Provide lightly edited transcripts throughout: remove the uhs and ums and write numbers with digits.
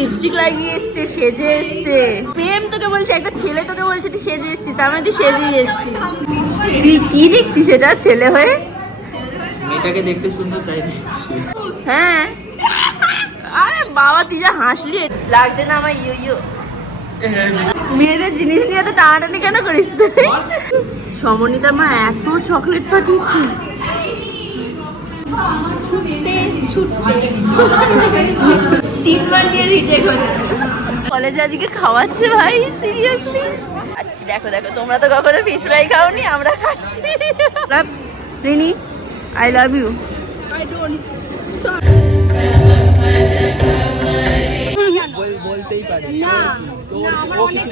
Lipstick লাগিয়ে এসছে, সেজে এসছে। প্রেম তোকে বলছে, একটা ছেলে তোকে বলছে তুই সেজে এসছিস, তার মানে তুই সেজেই এসছিস। কি দেখছিস সেটা ছেলে হয়ে? মেয়েটাকে দেখতে সুন্দর তাই দেখছি। হ্যাঁ, আরে বাবা তুই যা হাসলি, লাগছে না আমার ইয়ো ইয়ো। মেয়েদের জিনিস নিয়ে তো টানাটানি কেন করিস তুই? সমনিতা মা এত চকলেট পাঠিয়েছি। তিনবার নিয়ে রিটেক হচ্ছে। কলেজে আজকে খাওয়াচ্ছে ভাই, সিরিয়াসলি। আচ্ছা দেখো দেখো, তোমরা তো কখনো ফিশ ফ্রাই খাওনি, আমরা খাচ্ছি। Rini, I love you. I don't. বলতেই পারি না না, আমার অনেক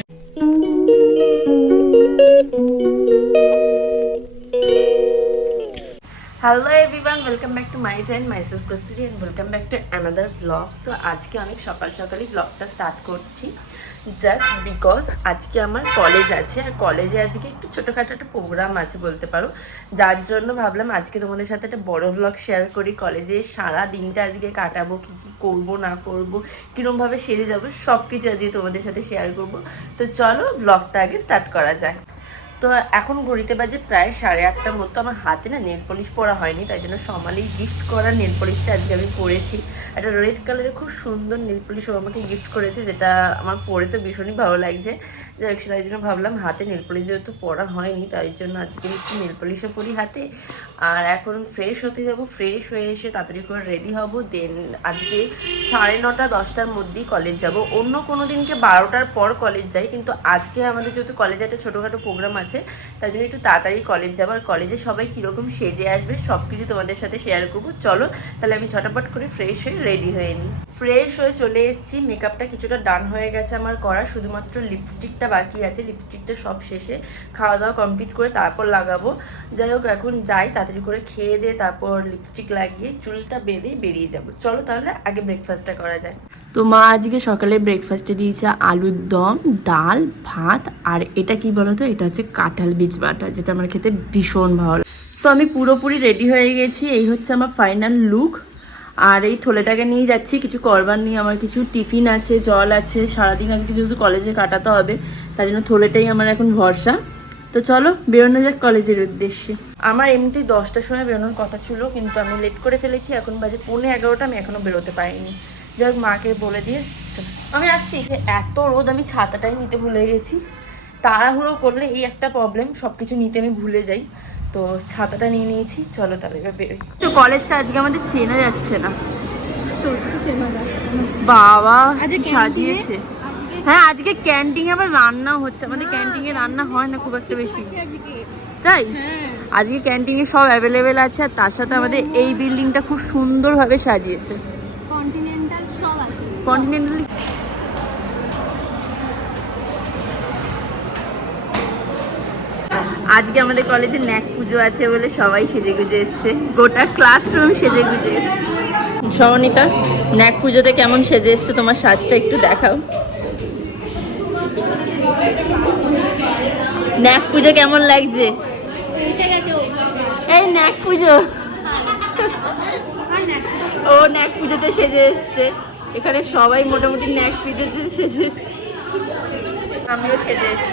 hello everyone, welcome back to my channel, myself Kasturi, and welcome back to another blog. তো আজকে অনেক সকাল সকালই ব্লগটা স্টার্ট করছি, জাস্ট বিকজ আজকে আমার কলেজ আছে। আর কলেজে আজকে একটু ছোটোখাটো একটা প্রোগ্রাম আছে বলতে পারো, যার জন্য ভাবলাম আজকে তোমাদের সাথে একটা বড় ব্লগ শেয়ার করি। কলেজে সারা দিনটা আজকে কাটাবো, কী কী করবো না করবো, কীরকমভাবে সেরে যাবো, সব কিছু আজকে তোমাদের সাথে শেয়ার করব। তো চলো ব্লগটা আগে স্টার্ট করা যায়। তো এখন ঘড়িতে বাজে প্রায় 8:30টার মতো। আমার হাতে না নেল পলিশ পরা হয়নি, তাই জন্য সমালি গিফট করা নেল পলিশটা আজকে আমি পরেছি। একটা রেড কালারের খুব সুন্দর নেল পলিশ ও আমাকে গিফট করেছে, যেটা আমার পরে তো ভীষণই ভালো লাগছে। তাই জন্য ভাবলাম হাতে নেল পলিশ যেহেতু পরা হয়নি, তাই জন্য আজকে একটু নেল পলিশও পরি হাতে। আর এখন ফ্রেশ হতে যাব, ফ্রেশ হয়ে এসে তাড়াতাড়ি করে রেডি হব। দেন আজকে 9:30 10টার মধ্যেই কলেজ যাব। অন্য কোনো দিনকে 12টার পর কলেজ যাই, কিন্তু আজকে আমাদের যেহেতু কলেজে একটা ছোটোখাটো প্রোগ্রাম আছে, তাই জন্য একটু তাড়াতাড়ি কলেজ যাবো। আর কলেজে সবাই কীরকম সেজে আসবে সব কিছু তোমাদের সাথে শেয়ার করবো। চলো তাহলে আমি ঝটাপট করে ফ্রেশ হয়ে রেডি হয়ে নিই। ফ্রেশ হয়ে চলে এসেছি, মেকআপটা কিছুটা ডান হয়ে গেছে আমার করা, শুধুমাত্র লিপস্টিকটা বাকি আছে। লিপস্টিকটা সব শেষে, খাওয়া দাওয়া কমপ্লিট করে তারপর লাগাবো। যাই হোক এখন যাই, তাড়াতাড়ি করে খেয়ে দিয়ে তারপর লিপস্টিক লাগিয়ে চুলটা বেঁধে বেরিয়ে যাব। চলো তাহলে আগে ব্রেকফাস্টটা করা যায়। তো মা আজকে সকালে ব্রেকফাস্টে দিয়েছে আলুর দম, ডাল, ভাত, আর এটা কি বলতো, এটা হচ্ছে কাঁঠাল বীজ বাটা, যেটা আমার খেতে ভীষণ ভালো লাগে। তো আমি পুরোপুরি রেডি হয়ে গেছি, এই হচ্ছে আমার ফাইনাল লুক। আর এই থলেটাকে নিয়ে যাচ্ছি, কিছু করবার নিয়ে আমার কিছু টিফিন আছে, জল আছে, সারাদিন আজকে যেহেতু কলেজে কাটাতে হবে, তাই জন্য থলেটাই আমার এখন ভরসা। তো চলো বেরোনো যাক কলেজের উদ্দেশ্যে। আমার এমনিতেই 10টার সময় বেরোনোর কথা ছিল, কিন্তু আমি লেট করে ফেলেছি। এখন বাজে 11:45, আমি এখনো বেরোতে পারিনি। যাই হোক মাকে বলে দিয়ে আমি আসছি। এত রোদ, আমি ছাতাটাই নিতে ভুলে গেছি। তাড়াহুড়ো করলে এই একটা প্রবলেম, সব কিছু নিতে আমি ভুলে যাই। তো ছাতাটা নিয়ে নিয়েছি, চলো তাহলে এবার বেরোই। তো কলেজটা আজকে আমাদের চেনা যাচ্ছে না, সত্যি চেনা যাচ্ছে না। বাবা সাজিয়েছে। হ্যাঁ আজকে ক্যান্টিনে আবার রান্নাও হচ্ছে। আমাদের ক্যান্টিনে রান্না হয় না খুব একটা বেশি, তাই আজকে ক্যান্টিনে সব অ্যাভেলেবেল আছে। আর তার সাথে আমাদের এই বিল্ডিংটা খুব সুন্দরভাবে সাজিয়েছে। কন্টিনেন্টাল সব আছে, কন্টিনেন্টাল। আজকে আমাদের কলেজে ন্যাক পুজো আছে বলে সবাই সেজে গুজে এসছে, গোটা ক্লাসরুম সেজে গুজে এসছে। সমনিতা, ন্যাক পুজোতে কেমন সেজে এসছো? তোমার সাজটা একটু দেখাও। ন্যাক পুজো কেমন লাগছে? এই ন্যাক পুজো, ও ন্যাক পুজোতে সেজে এসছে। এখানে সবাই মোটামুটি ন্যাক পুজোতে সেজে এসছে, আমিও সেজে এসছি।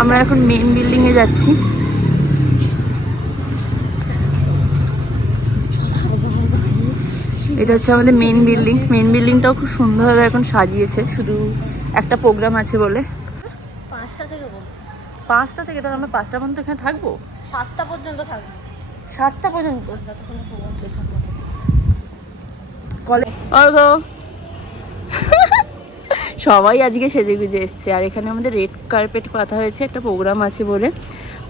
আমরা এখন মেইন বিল্ডিং এ যাচ্ছি। এটা হচ্ছে আমাদের মেইন বিল্ডিং। মেইন বিল্ডিংটাও খুব সুন্দরভাবে এখন সাজিয়েছে, শুধু একটা প্রোগ্রাম আছে বলে। 5টা থেকে বলছে। 5টা থেকে? তাহলে আমরা 5টা পর্যন্ত এখানে থাকবো? 7টা পর্যন্ত থাকবো। 7টা পর্যন্ত কলেজ। সবাই আজকে সেজে গুজে এসছে। আর এখানে আমাদের রেড কার্পেট পাতা হয়েছে, একটা প্রোগ্রাম আছে বলে।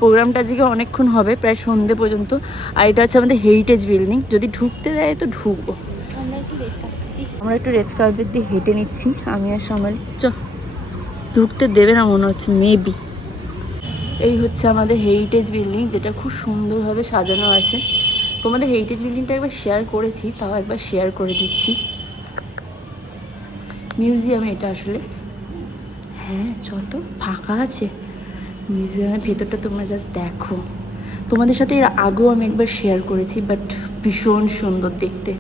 প্রোগ্রামটা আজকে অনেকক্ষণ হবে, প্রায় সন্ধ্যে পর্যন্ত। আর এটা হচ্ছে আমাদের হেরিটেজ বিল্ডিং, যদি ঢুকতে দেয় তো ঢুকবো। আমরা একটু রেড কার্পেট দিয়ে হেঁটে নিচ্ছি, আমি আর সমালি। ঢুকতে দেবে না মনে হচ্ছে, মেবি। এই হচ্ছে আমাদের হেরিটেজ বিল্ডিং, যেটা খুব সুন্দরভাবে সাজানো আছে। তোমাদের হেরিটেজ বিল্ডিংটা একবার শেয়ার করেছি, তাও একবার শেয়ার করে দিচ্ছি। মিউজিয়াম এটা আসলে, হ্যাঁ যত ফাঁকা আছে। মিউজিয়ামের ভেতরটা তোমরা জাস্ট দেখো। তোমাদের সাথে এর আগেও আমি একবার শেয়ার করেছি, বাট ভীষণ সুন্দর দেখতে।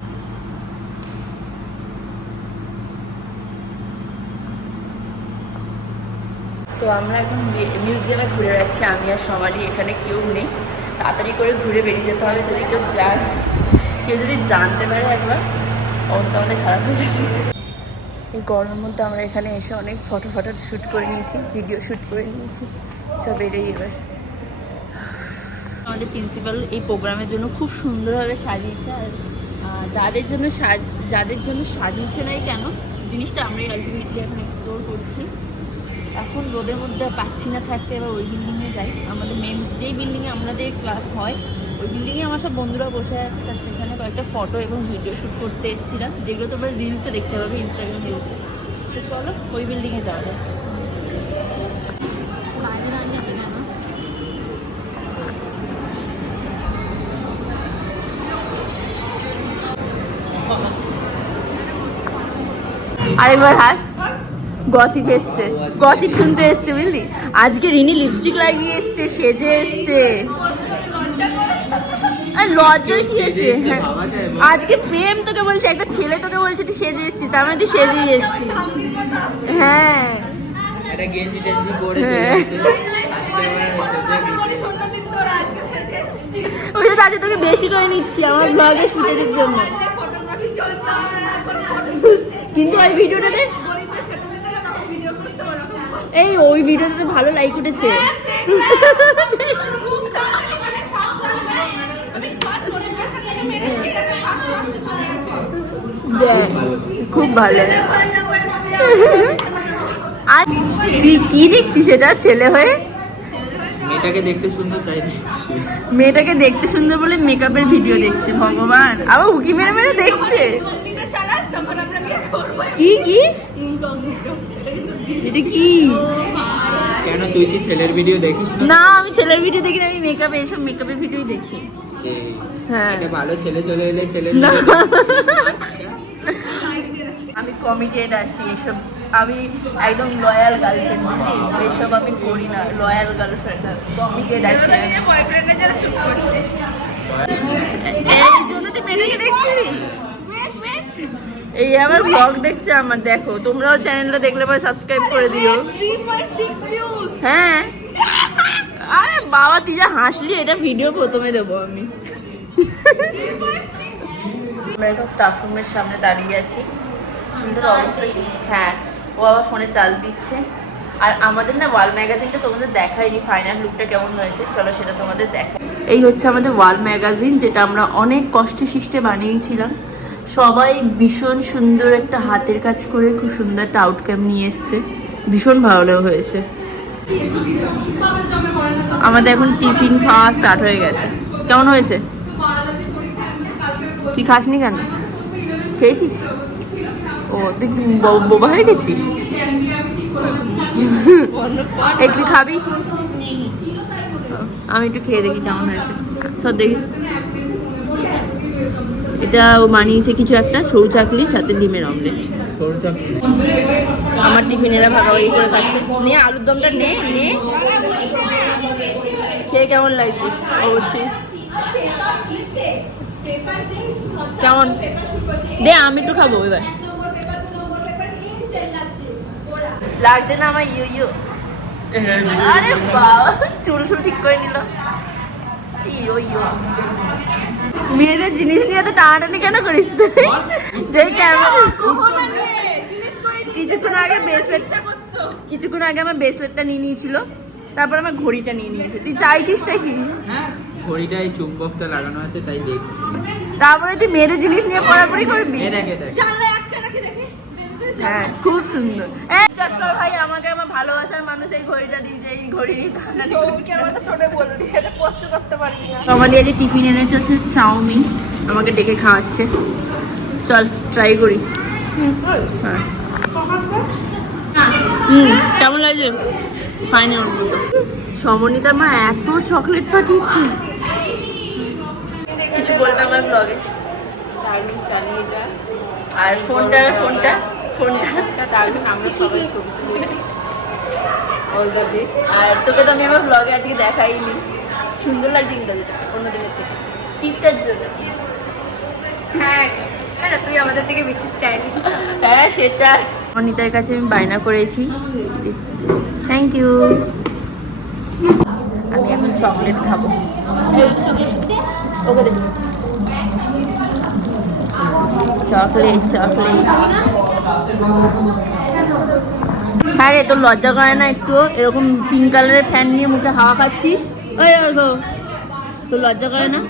তো আমরা এখন মিউজিয়ামে ঘুরে যাচ্ছি, আমি আর সমালি, এখানে কেউ নেই। তাড়াতাড়ি করে ঘুরে বেরিয়ে যেতে হবে, যদি কেউ যদি জানতে পারে একবার অবস্থা আমাদের খারাপ হয়ে যাবে। এই গরমের মধ্যে আমরা এখানে এসে অনেক ফটো শ্যুট করে নিয়েছি, ভিডিও শ্যুট করে নিয়েছি, সব এটাই এবার। আমাদের প্রিন্সিপাল এই প্রোগ্রামের জন্য খুব সুন্দরভাবে সাজিয়েছে, আর যাদের জন্য সাজিয়েছে নাই কেন জিনিসটা আমরাই আলটিমেটলি এখন এক্সপ্লোর করছি। এখন রোদের মধ্যে পাচ্ছি না থাকতে, এবার ওই বিল্ডিংয়ে যাই। আমাদের মেন যেই বিল্ডিংয়ে আমাদের ক্লাস হয় ওই বিল্ডিংয়ে আমার সব বন্ধুরা বসে আছে, তার সেখানে কয়েকটা ফটো এবং ভিডিও শ্যুট করতে এসেছিলাম, যেগুলো তোমরা রিলসে দেখতে পাবে, ইনস্টাগ্রাম রিলসে। তো চলো ওই বিল্ডিংয়ে যাওয়া যায়। আরেকবার হাস। গসিপ এসছে, গসিপ শুনতে এসছে বুঝলি। আজকে রিনি লিপস্টিক লাগিয়ে এসছে, সেজে এসছে। আর লজ্জার কি আছে? হ্যাঁ, আজকে প্রেম তোকে বলছে, একটা ছেলে তোকে বলছে তুই সেজে এসছিস, তার মানে তুই সেজেই এসছিস। হ্যাঁ একটা গেঞ্জি টেঞ্জি পরে ওই জন্য আজকে তোকে বেশি করে নিচ্ছি আমার ব্লগে ফুটেজের জন্য। কিন্তু ওই ভিডিওটাতে ওই ভিডিওটাতে ভালো লাইক উঠেছে। খুব ভালো। আর কি দেখছিস সেটা ছেলে হয়ে? মেয়েটাকে দেখতে সুন্দর তাই দেখছি। মেয়েটাকে দেখতে সুন্দর বলে মেকআপের ভিডিও দেখছে। ভগবান, আবার উকি মেরে মেরে দেখছে। কি এটা কি? কেন তুই কি ছেলের ভিডিও দেখিস না? না, আমি ছেলের ভিডিও দেখি না, আমি এইসব মেকআপের ভিডিওই দেখি। হ্যাঁ, এটা ভালো ছেলে চলে এলে ছেলের না। ভিডিও। আমি কমিটেড আছি এসব, আমি একদম লয়াল গার্লফ্রেন্ড, বুঝলি? এসব আমি করি না, লয়াল গার্লফ্রেন্ড কমিটেড আছি। এই জন্য তো মেয়েটাকে দেখছিলি। এই আমার ব্লগ দেখছে আমার, দেখো তোমরাও চ্যানেলটা দেখলে পরে সাবস্ক্রাইব করে দিও। 3.6 ভিউজ। হ্যাঁ, আরে বাবা তুই যা হাসলি, এটা ভিডিও প্রথমে দেবো আমি। আমরা এখন স্টাফ রুমের সামনে দাঁড়িয়ে আছি। সুন্দর অবস্থা। হ্যাঁ, ও আবার ফোনে চার্জ দিচ্ছে। আর আমাদের না ওয়াল ম্যাগাজিনটা তোমাদের দেখাইনি, ফাইনাল লুকটা কেমন হয়েছে, চলো সেটা তোমাদের দেখাই। এই হচ্ছে আমাদের ওয়াল ম্যাগাজিন, যেটা আমরা অনেক কষ্টে শিষ্টে বানিয়েছিলাম। সবাই ভীষণ সুন্দর একটা হাতের কাজ করে খুব সুন্দর একটা আউটকাম নিয়ে এসছে, ভীষণ ভালো হয়েছে। আমাদের এখন টিফিন খাওয়া স্টার্ট হয়ে গেছে। কেমন হয়েছে? তুই খাসনি কেন? খেয়েছিস? ও তুই কি বোবা হয়ে গেছিস? একটু খাবি? আমি একটু খেয়ে দেখি কেমন হয়েছে। সব দেখি। এটা ও বানিয়েছে কিছু একটা সরু চাকলি, সাথে ডিমের অমলেট। আমার টিফিনেরা ভাগাভাগি করে খাচ্ছে। নে আলুর দমটা নে। খেয়ে কেমন লাগছে? অবশ্যই কেমন দে, আমি একটু খাবো এবার। লাগছে না আমার ইউ? আরে বাবা, চুল ঠিক করে নিল। ইয়ো মেয়েদের জিনিস নিয়ে তো টানাটানি কেন করিস তুই? যে কিছুক্ষণ আগে আমার ব্রেসলেটটা নিয়ে নিয়েছিল, তারপর আমার ঘড়িটা নিয়ে নিয়েছে। তুই চাইছিস কি? ঘড়িটা এই চুম্বকটা লাগানো আছে তাই দেখছি। তারপরে তুই মেয়েদের জিনিস নিয়ে পড়াপড়ি করবি? দেখে হ্যাঁ, খুব সুন্দর। বিশ্বাস কর ভাই, আমাকে আমার ভালোবাসার মানুষ এই ঘড়িটা দিয়েছে। এই ঘড়ি পোস্ট করতে পারবি না। আমাদের আজকে টিফিন এনেছে হচ্ছে চাউমিন, আমাকে ডেকে খাওয়াচ্ছে। চল ট্রাই করি। কেমন লাগছে? ফাইনাল। সমনিতা মা এত চকলেট পাঠিয়েছে। কিছু বলবে আমার ব্লগে? চালিয়ে যা। আর ফোনটা আমরা সবাই ছবি তুলেছি। All the best. আর তোকে তো আমি আমার ব্লগে আজকে দেখাইনি। সুন্দর লাগছে কিন্তু যেটা অন্যদিনের থেকে, টিপটার জন্য। হ্যাঁ, তুই আমাদের থেকে বেশি স্টাইলিশ। হ্যাঁ সেটা অনিতার কাছে আমি বায়না করেছি, থ্যাংক ইউ। আমি এখন চকলেট খাবো। ওকে দেখ, চকলেট চকলেট। হ্যাঁ রে, তোর লজ্জা করে না একটু এরকম পিঙ্ক কালারের ফ্যান নিয়ে মুখে হাওয়া খাচ্ছিস? ওই অর্ঘ, তোর লজ্জা করে না?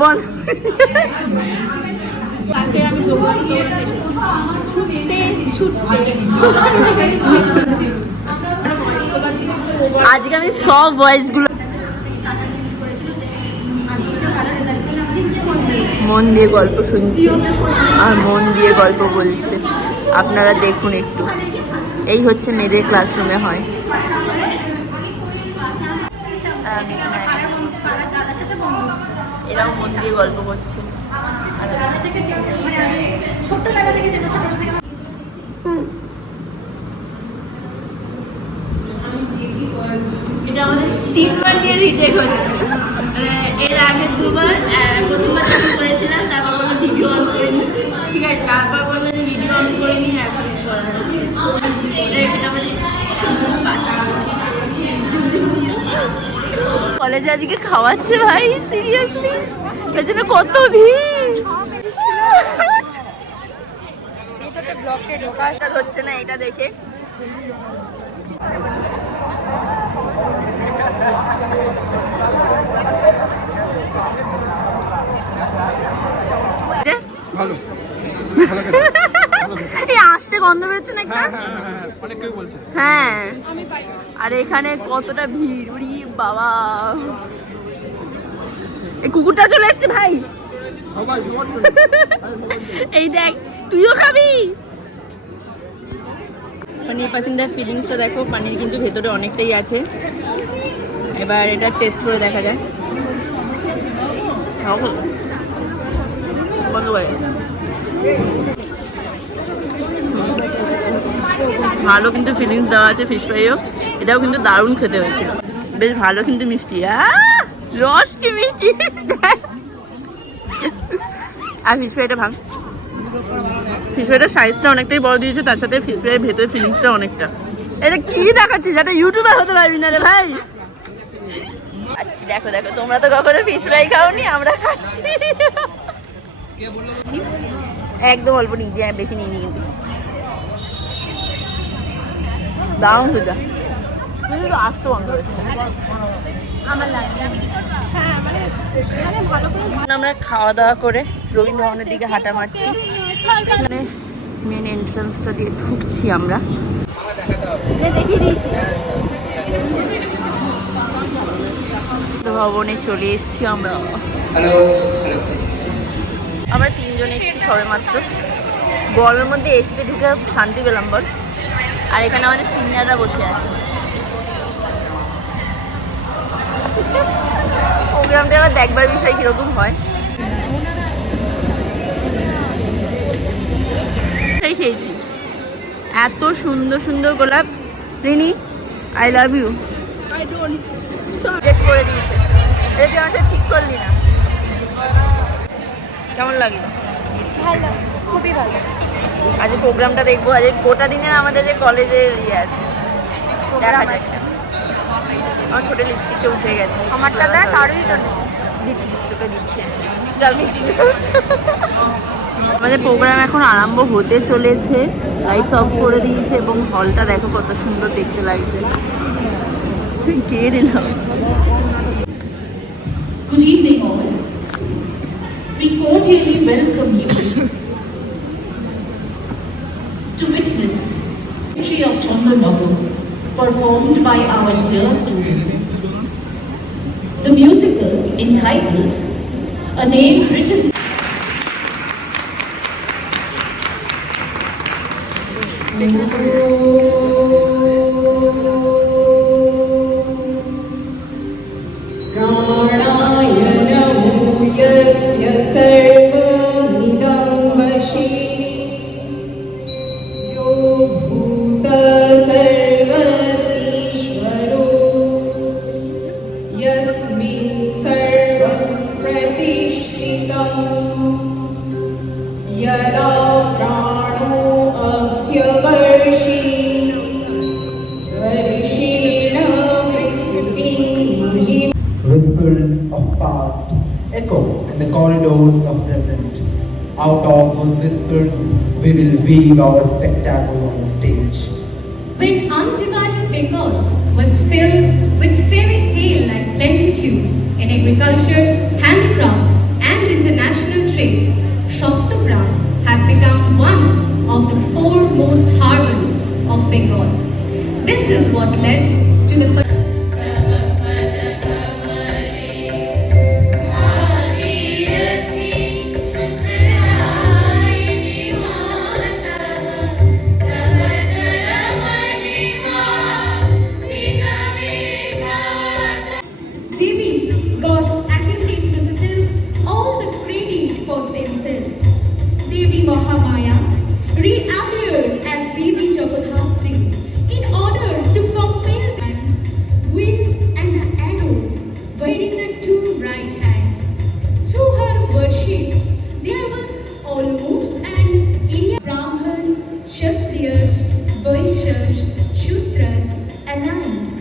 বল। আজকে আমি সব ভয়েসগুলো মন দিয়ে গল্প শুনছি আর মন দিয়ে গল্প বলছে। আপনারা দেখুন একটু, এই হচ্ছে মেয়েদের ক্লাসরুমে হয়। এরাও মন দিয়ে গল্প করছে। এটা আমাদের 3বার নিয়ে রিটেক হচ্ছে। এর আগে 2বার, প্রথমবার শুরু করেছিলাম, তারপর বললো ভিডিও অন করে নি, ঠিক আছে, তারপর বললো যে ভিডিও অন করে নি, এখন করা হচ্ছে। এটা আমাদের কলেজে আজকে খাওয়াচ্ছে ভাই, সিরিয়াসলি এজন্য কত ভিড়। এটাতে ব্লকে ঢোকা হচ্ছে না, এটা দেখে ভালো এই আসতে গন্ধ বেরোচ্ছে না একটা। অনেক কেউ বলছে। হ্যাঁ, আর এখানে কতটা ভিড়, উড়ি বাবা। এই কুকুরটা চলে এসছে ভাই। এই দেখ, তুইও খাবি। পানির পাসিংটার ফিলিংসটা দেখো, পানির কিন্তু ভেতরে অনেকটাই আছে। এবার এটা টেস্ট করে দেখা যায়। বন্ধ করে, ভালো কিন্তু ফিলিংস দেওয়া আছে ফিশ ফ্রাইও। এটাও কিন্তু দারুণ খেতে হয়েছিল, বেশ ভালো কিন্তু মিষ্টি। রস কি মিষ্টি। আর ফিশ ফ্রাইটা ভাঙ, ফিশ ফ্রাইটার সাইজটা অনেকটাই বড় দিয়েছে, তার সাথে ফিশ ফ্রাইয়ের ভেতরে ফিলিংসটা অনেকটা। এটা কি দেখাচ্ছিস, এটা ইউটিউবার হতে পারবি না রে ভাই। আচ্ছা দেখো দেখো, তোমরা তো কখনো ফিশ ফ্রাই খাওনি, আমরা খাচ্ছি। একদম অল্প নিয়েছি, বেশি নিইনি কিন্তু। দারুণ খেতে, কিন্তু আসতে বন্ধ হয়েছে। আমরা খাওয়া দাওয়া করে রবীন্দ্র ভবনের দিকে হাঁটা মারছি। এখানে মেন এন্ট্রান্সটা দিয়ে ঢুকছি আমরা। দেখিয়ে দিয়েছি, ভবনে চলে এসেছি আমরা। আমরা 3 জন এসেছি সবে মাত্র। গরমের মধ্যে এসিতে ঢুকে শান্তি পেলাম বল। আর এখানে আমাদের সিনিয়ররা বসে আছে। প্রোগ্রামটা আবার দেখবার বিষয় কিরকম হয়। খেয়েছি, এত সুন্দর সুন্দর গোলাপ। Rini, I love you. Check করে দিয়েছে, এটা তুই আমাকে ঠিক করলি না। কেমন লাগলো? ভালো, খুবই ভালো। আজ প্রোগ্রামটা দেখবো। আজ গোটা দিনের আমাদের যে কলেজের ইয়ে আছে, দেখা যাচ্ছে। আমার ছোট লিপস্টিকটা উঠে গেছে। আমারটা দেখ, আরোই তো দিচ্ছি দিচ্ছি, তোকে দিচ্ছি। চল দিচ্ছি। আমাদের প্রোগ্রাম এখন আরম্ভ হতে চলেছে। লাইটস অফ করে দিয়েছে এবং হলটা দেখো কত সুন্দর দেখতে লাগছে। কে দিলাম? Good evening all. We cordially welcome you to witness the history of Chandrababu performed by our dear students. The musical entitled A Name Written यस्य सर्वमिदं वशी यो भूत सर्वसीश्वरो यस्मिन् सर्वं प्रतिष्ठितं यदा प्राणो अभ्यवर्षि वर्षेण पृथिवीं Whispers of past echo in the corridors of present. Out of those whispers, we will weave our spectacle on the stage. When undivided Bengal was filled with fairy tale like plenitude in agriculture, handicrafts, and international trade, Shoptogram had become one of the foremost harbors of Bengal. This is what led to the Devi gods attempted to steal all the credit for themselves. Devi Mahamaya reappeared as Devi Jagadhatri in order to compel the wind and the arrows were in the two right hands. Through her worship, there was almost an Indian Brahmins, Kshatriyas, Vaishyas, Shudras aligned.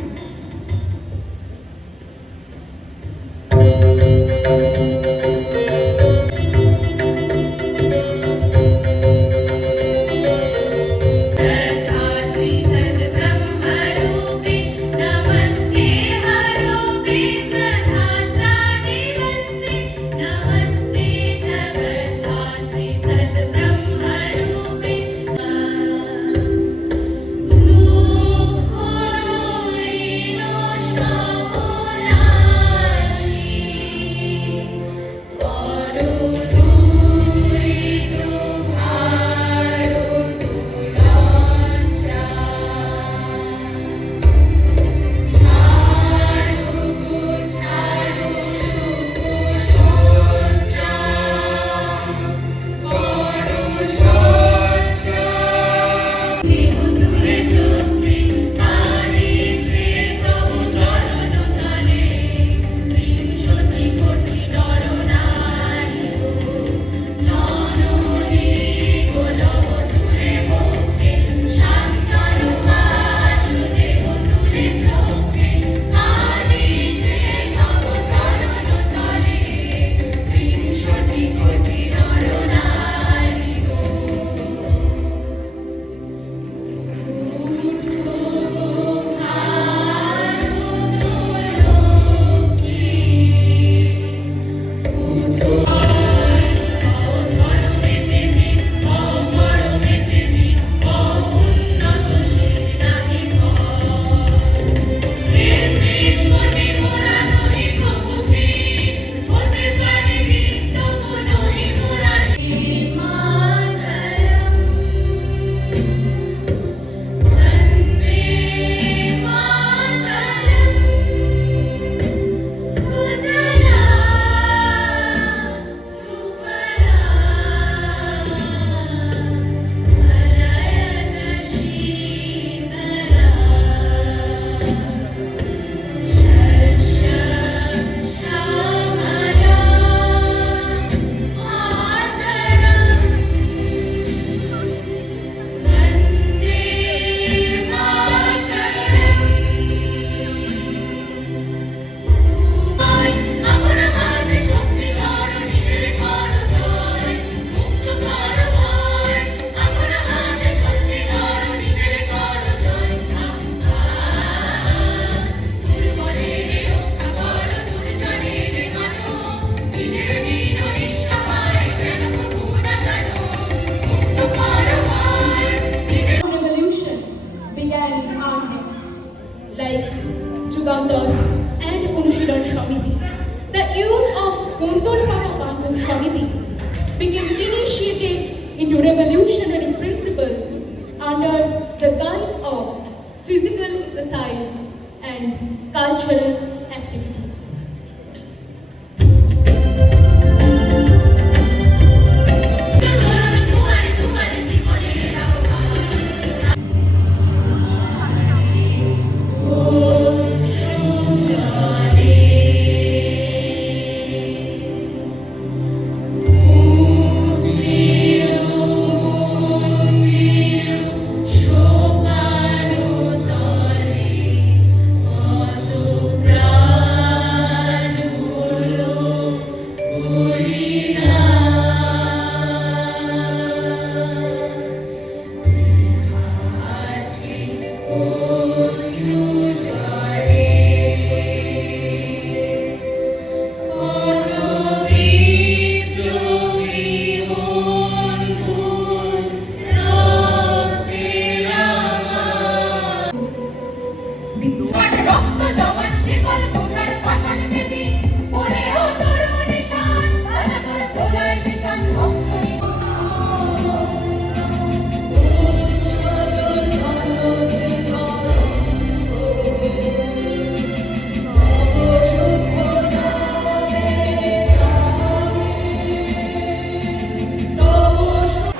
like Jugandhar and Anushilan Shamiti. The youth of Kuntolpara Bandhan Shamiti became initiated into revolutionary principles under the guise of physical exercise and cultural activities. Oh,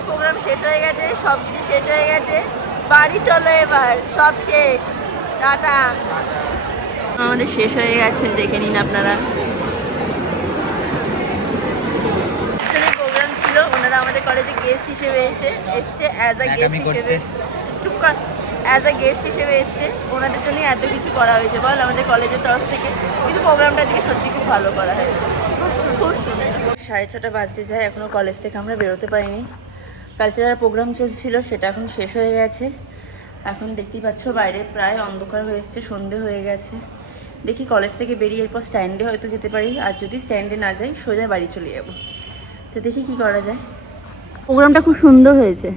program শেষ হয়ে গেছে, সব কিছু শেষ হয়ে গেছে, বাড়ি চলো এবার, সব শেষ, টাটা। আমাদের শেষ হয়ে গেছে, দেখে নিন আপনারা। প্রোগ্রাম ছিল, ওনারা আমাদের কলেজে গেস্ট হিসেবে এসছে অ্যাজ আ গেস্ট হিসেবে, চুপ কর, অ্যাজ আ গেস্ট হিসেবে এসছে। ওনাদের জন্য এত কিছু করা হয়েছে বল আমাদের কলেজের তরফ থেকে, কিন্তু প্রোগ্রামটা আজকে সত্যি খুব ভালো করা হয়েছে, খুব সুন্দর। 6:30 বাজতে যায়, এখনও কলেজ থেকে আমরা বেরোতে পারিনি। কালচারাল প্রোগ্রাম চলছিল, সেটা এখন শেষ হয়ে গেছে। এখন দেখতেই পাচ্ছ বাইরে প্রায় অন্ধকার হয়ে এসছে, সন্ধে হয়ে গেছে। দেখি কলেজ থেকে বেরিয়ে এরপর স্ট্যান্ডে হয়তো যেতে পারি, আর যদি স্ট্যান্ডে না যাই সোজা বাড়ি চলে যাবো। তো দেখি কি করা যায়। প্রোগ্রামটা খুব সুন্দর হয়েছে,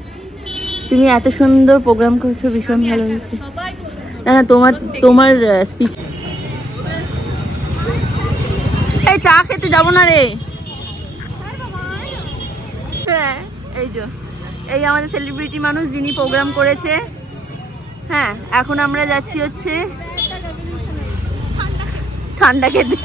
তুমি এত সুন্দর প্রোগ্রাম করছো, ভীষণ ভালো হয়েছে। না না, তোমার স্পিচ। এই চা খেতে যাবো না রে। হ্যাঁ, এই আমাদের সেলিব্রিটি মানুষ যিনি প্রোগ্রাম করেছে। হ্যাঁ, এখন আমরা যাচ্ছি হচ্ছে ঠান্ডা খেতে।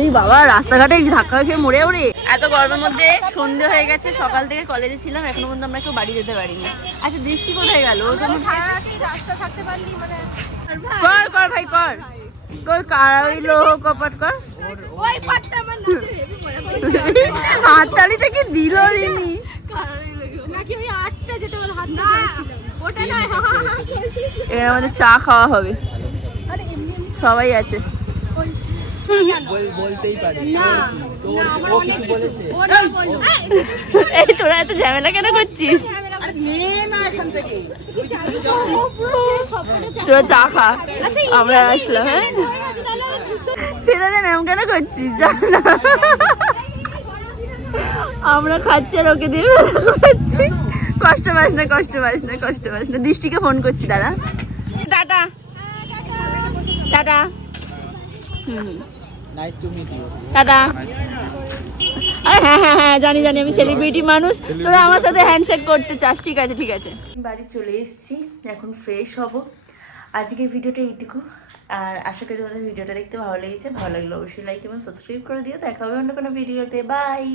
এই বাবা, রাস্তাঘাটে ধাক্কা খেয়ে মরে ওরে। এত গরমের মধ্যে সন্ধে হয়ে গেছে, সকাল থেকে কলেজে ছিলাম, এখনো পর্যন্ত আমরা কেউ বাড়ি যেতে পারিনি। আচ্ছা, দৃষ্টি কোথায় গেল? কর কর ভাই, কর কর, কারা হইলো কপাট কর। হাততালি থেকে দিল রিনি। এখানে আমাদের চা খাওয়া হবে, সবাই আছে। বলতেই পারি ও কিছু বলেছে। এই তোরা এত ঝামেলা কেন করছিস? তোরা চা খা, আমরা আসলাম। হ্যাঁ, ছেলেরা এমন কেন করছিস? জান না, আমরা খাচ্ছি আর ওকে দিয়ে খাচ্ছি। কষ্ট পাস না, কষ্ট পাস না, কষ্ট পাস না। দৃষ্টিকে ফোন করছি, দাদা। Tata tata. Nice to meet you. Tata. হ্যাঁ হ্যাঁ হ্যাঁ, জানি জানি, আমি সেলিব্রিটি মানুষ, তোরা আমার সাথে হ্যান্ডশেক করতে চাস। ঠিক আছে ঠিক আছে। বাড়ি চলে এসেছি, এখন ফ্রেশ হব। আজকের ভিডিওটা এইটুকু, আর আশা করি তোমাদের ভিডিওটা দেখতে ভালো লেগেছে। ভালো লাগলে অবশ্যই লাইক এবং সাবস্ক্রাইব করে দিও। দেখা হবে অন্য কোনো ভিডিওতে। বাই।